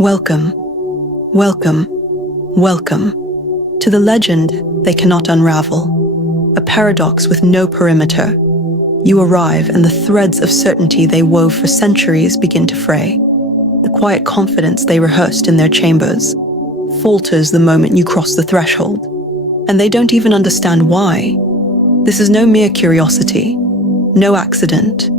Welcome, welcome, welcome to the legend they cannot unravel, a paradox with no perimeter. You arrive and the threads of certainty they wove for centuries begin to fray. The quiet confidence they rehearsed in their chambers falters the moment you cross the threshold, and they don't even understand why. This is no mere curiosity, no accident.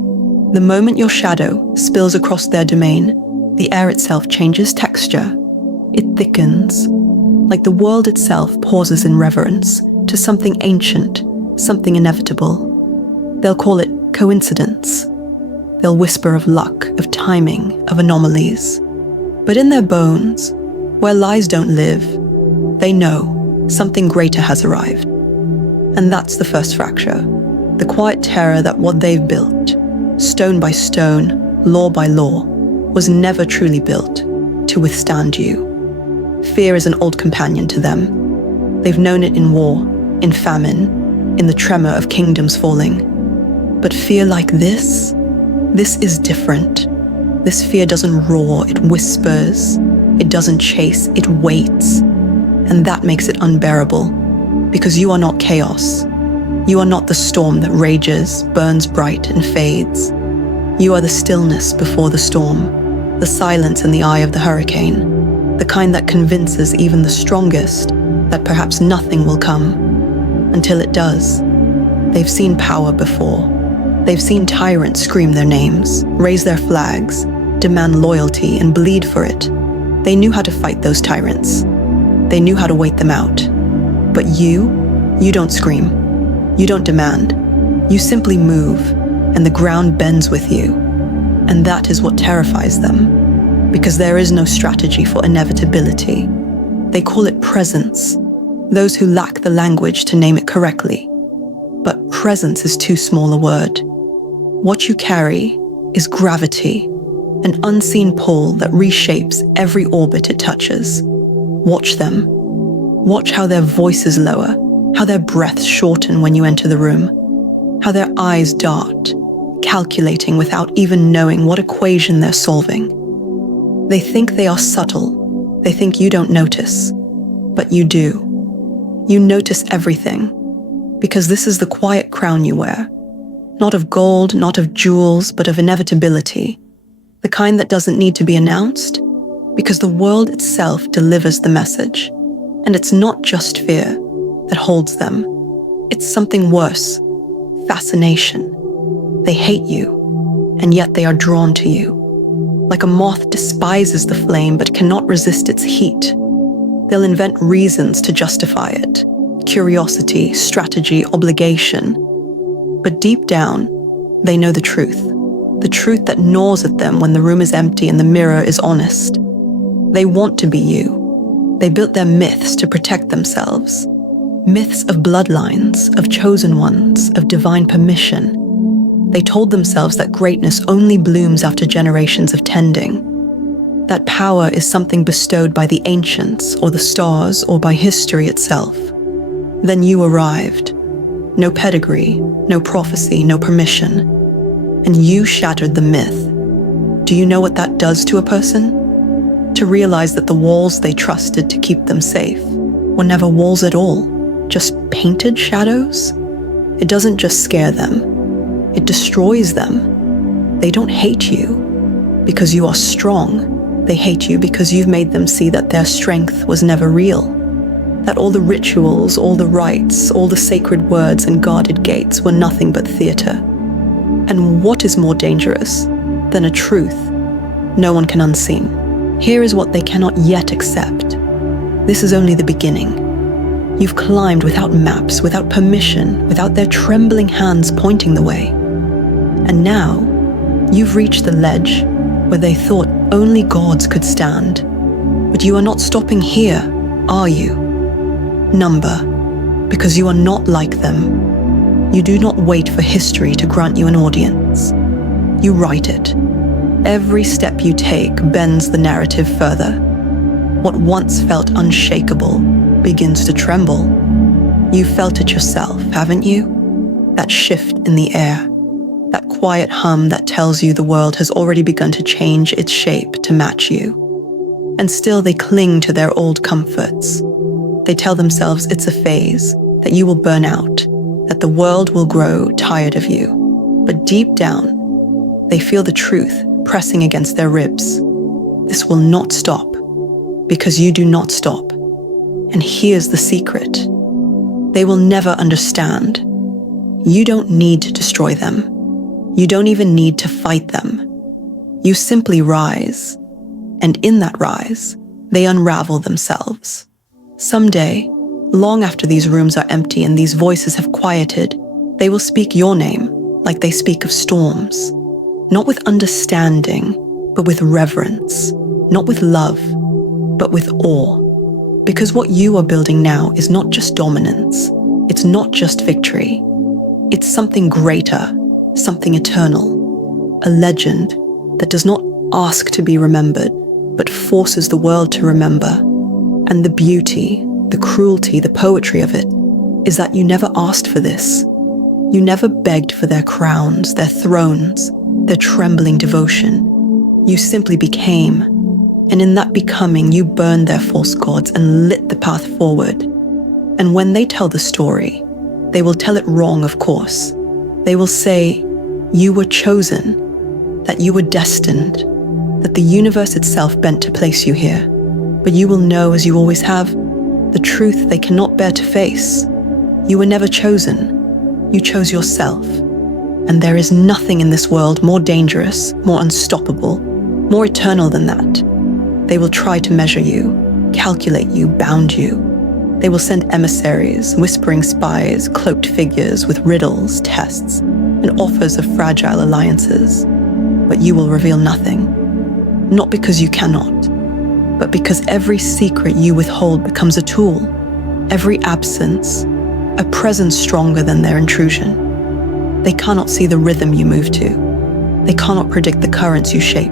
The moment your shadow spills across their domain, the air itself changes texture. It thickens, like the world itself pauses in reverence to something ancient, something inevitable. They'll call it coincidence. They'll whisper of luck, of timing, of anomalies. But in their bones, where lies don't live, they know something greater has arrived. And that's the first fracture, the quiet terror that what they've built, stone by stone, law by law, was never truly built to withstand you. Fear is an old companion to them. They've known it in war, in famine, in the tremor of kingdoms falling. But fear like this is different. This fear doesn't roar, it whispers. It doesn't chase, it waits. And that makes it unbearable, because you are not chaos. You are not the storm that rages, burns bright, and fades. You are the stillness before the storm, the silence in the eye of the hurricane, the kind that convinces even the strongest that perhaps nothing will come. Until it does. They've seen power before. They've seen tyrants scream their names, raise their flags, demand loyalty, and bleed for it. They knew how to fight those tyrants. They knew how to wait them out. But you don't scream. You don't demand. You simply move, and the ground bends with you. And that is what terrifies them, because there is no strategy for inevitability. They call it presence, those who lack the language to name it correctly. But presence is too small a word. What you carry is gravity, an unseen pull that reshapes every orbit it touches. Watch them. Watch how their voices lower, how their breaths shorten when you enter the room, how their eyes dart, calculating without even knowing what equation they're solving. They think they are subtle. They think you don't notice. But you do. You notice everything, because this is the quiet crown you wear. Not of gold, not of jewels, but of inevitability. The kind that doesn't need to be announced, because the world itself delivers the message. And it's not just fear that holds them. It's something worse, fascination. They hate you, and yet they are drawn to you. Like a moth despises the flame but cannot resist its heat. They'll invent reasons to justify it. Curiosity, strategy, obligation. But deep down, they know the truth that gnaws at them when the room is empty and the mirror is honest. They want to be you. They built their myths to protect themselves. Myths of bloodlines, of chosen ones, of divine permission. They told themselves that greatness only blooms after generations of tending. That power is something bestowed by the ancients or the stars or by history itself. Then you arrived. No pedigree, no prophecy, no permission. And you shattered the myth. Do you know what that does to a person? To realize that the walls they trusted to keep them safe were never walls at all, just painted shadows? It doesn't just scare them. It destroys them. They don't hate you because you are strong. They hate you because you've made them see that their strength was never real. That all the rituals, all the rites, all the sacred words and guarded gates were nothing but theater. And what is more dangerous than a truth no one can unseen? Here is what they cannot yet accept. This is only the beginning. You've climbed without maps, without permission, without their trembling hands pointing the way. And now, you've reached the ledge where they thought only gods could stand. But you are not stopping here, are you? Number, because you are not like them. You do not wait for history to grant you an audience. You write it. Every step you take bends the narrative further. What once felt unshakable begins to tremble. You've felt it yourself, haven't you? That shift in the air. That quiet hum that tells you the world has already begun to change its shape to match you. And still they cling to their old comforts. They tell themselves it's a phase, that you will burn out, that the world will grow tired of you. But deep down, they feel the truth pressing against their ribs. This will not stop, because you do not stop. And here's the secret. They will never understand. You don't need to destroy them. You don't even need to fight them. You simply rise. And in that rise, they unravel themselves. Someday, long after these rooms are empty and these voices have quieted, they will speak your name like they speak of storms. Not with understanding, but with reverence. Not with love, but with awe. Because what you are building now is not just dominance. It's not just victory. It's something greater, something eternal. A legend that does not ask to be remembered, but forces the world to remember. And the beauty, the cruelty, the poetry of it is that you never asked for this. You never begged for their crowns, their thrones, their trembling devotion. You simply became. And in that becoming, you burned their false gods and lit the path forward. And when they tell the story, they will tell it wrong, of course. They will say, you were chosen, that you were destined, that the universe itself bent to place you here. But you will know, as you always have, the truth they cannot bear to face. You were never chosen. You chose yourself. And there is nothing in this world more dangerous, more unstoppable, more eternal than that. They will try to measure you, calculate you, bound you. They will send emissaries, whispering spies, cloaked figures with riddles, tests, and offers of fragile alliances. But you will reveal nothing. Not because you cannot, but because every secret you withhold becomes a tool. Every absence, a presence stronger than their intrusion. They cannot see the rhythm you move to. They cannot predict the currents you shape.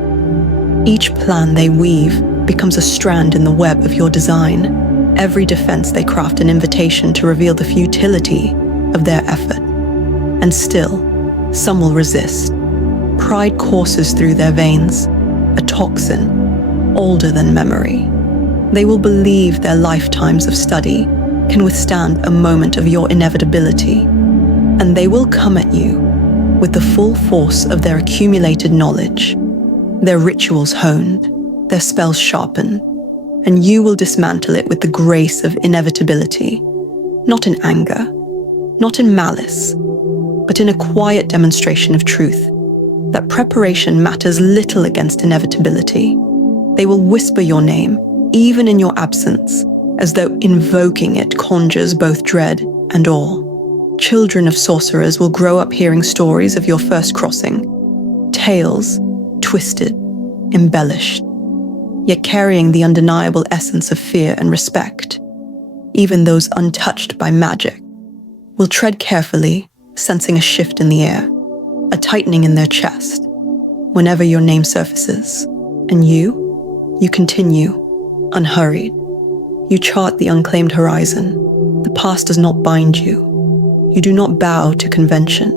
Each plan they weave becomes a strand in the web of your design. Every defense they craft an invitation to reveal the futility of their effort. And still, some will resist. Pride courses through their veins, a toxin, older than memory. They will believe their lifetimes of study can withstand a moment of your inevitability, and they will come at you with the full force of their accumulated knowledge, their rituals honed, their spells sharpened, and you will dismantle it with the grace of inevitability, not in anger, not in malice, but in a quiet demonstration of truth, that preparation matters little against inevitability. They will whisper your name, even in your absence, as though invoking it conjures both dread and awe. Children of sorcerers will grow up hearing stories of your first crossing, tales twisted, embellished, yet carrying the undeniable essence of fear and respect. Even those untouched by magic will tread carefully, sensing a shift in the air, a tightening in their chest, whenever your name surfaces. And you continue, unhurried. You chart the unclaimed horizon. The past does not bind you. You do not bow to convention.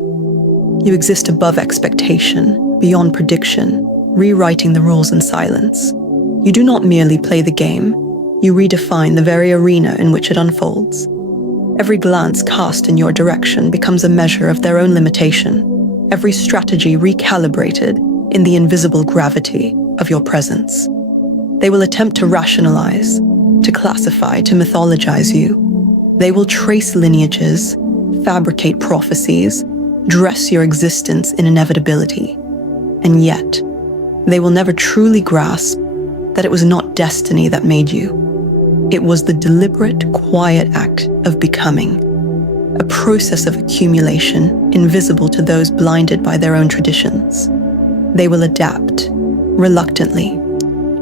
You exist above expectation, beyond prediction, rewriting the rules in silence. You do not merely play the game, you redefine the very arena in which it unfolds. Every glance cast in your direction becomes a measure of their own limitation, every strategy recalibrated in the invisible gravity of your presence. They will attempt to rationalize, to classify, to mythologize you. They will trace lineages, fabricate prophecies, dress your existence in inevitability. And yet, they will never truly grasp that it was not destiny that made you. It was the deliberate, quiet act of becoming, a process of accumulation invisible to those blinded by their own traditions. They will adapt, reluctantly,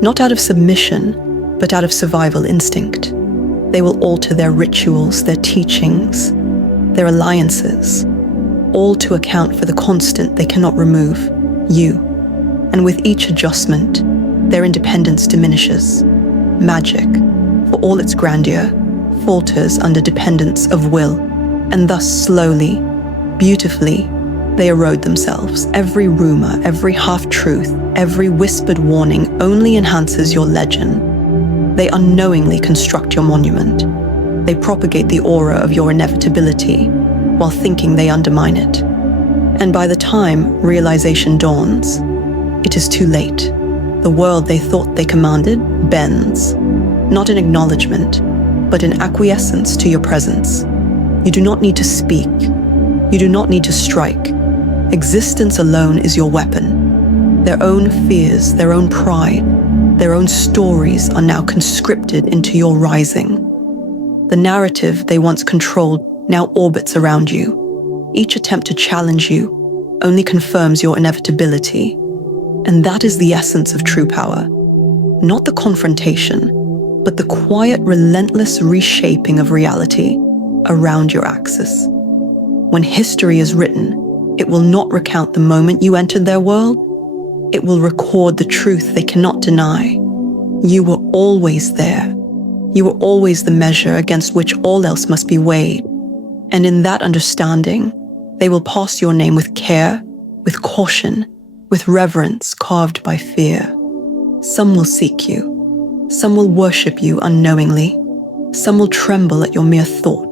not out of submission, but out of survival instinct. They will alter their rituals, their teachings, their alliances, all to account for the constant they cannot remove, you. And with each adjustment, their independence diminishes. Magic, for all its grandeur, falters under dependence of will, and thus slowly, beautifully, they erode themselves. Every rumor, every half-truth, every whispered warning only enhances your legend, They unknowingly construct your monument. They propagate the aura of your inevitability while thinking they undermine it. And by the time realization dawns, it is too late. The world they thought they commanded bends, not in acknowledgement, but in acquiescence to your presence. You do not need to speak. You do not need to strike. Existence alone is your weapon. Their own fears, their own pride, their own stories are now conscripted into your rising. The narrative they once controlled now orbits around you. Each attempt to challenge you only confirms your inevitability. And that is the essence of true power. Not the confrontation, but the quiet, relentless reshaping of reality around your axis. When history is written, it will not recount the moment you entered their world. It will record the truth they cannot deny. You were always there. You were always the measure against which all else must be weighed. And in that understanding, they will pass your name with care, with caution, with reverence carved by fear. Some will seek you. Some will worship you unknowingly. Some will tremble at your mere thought.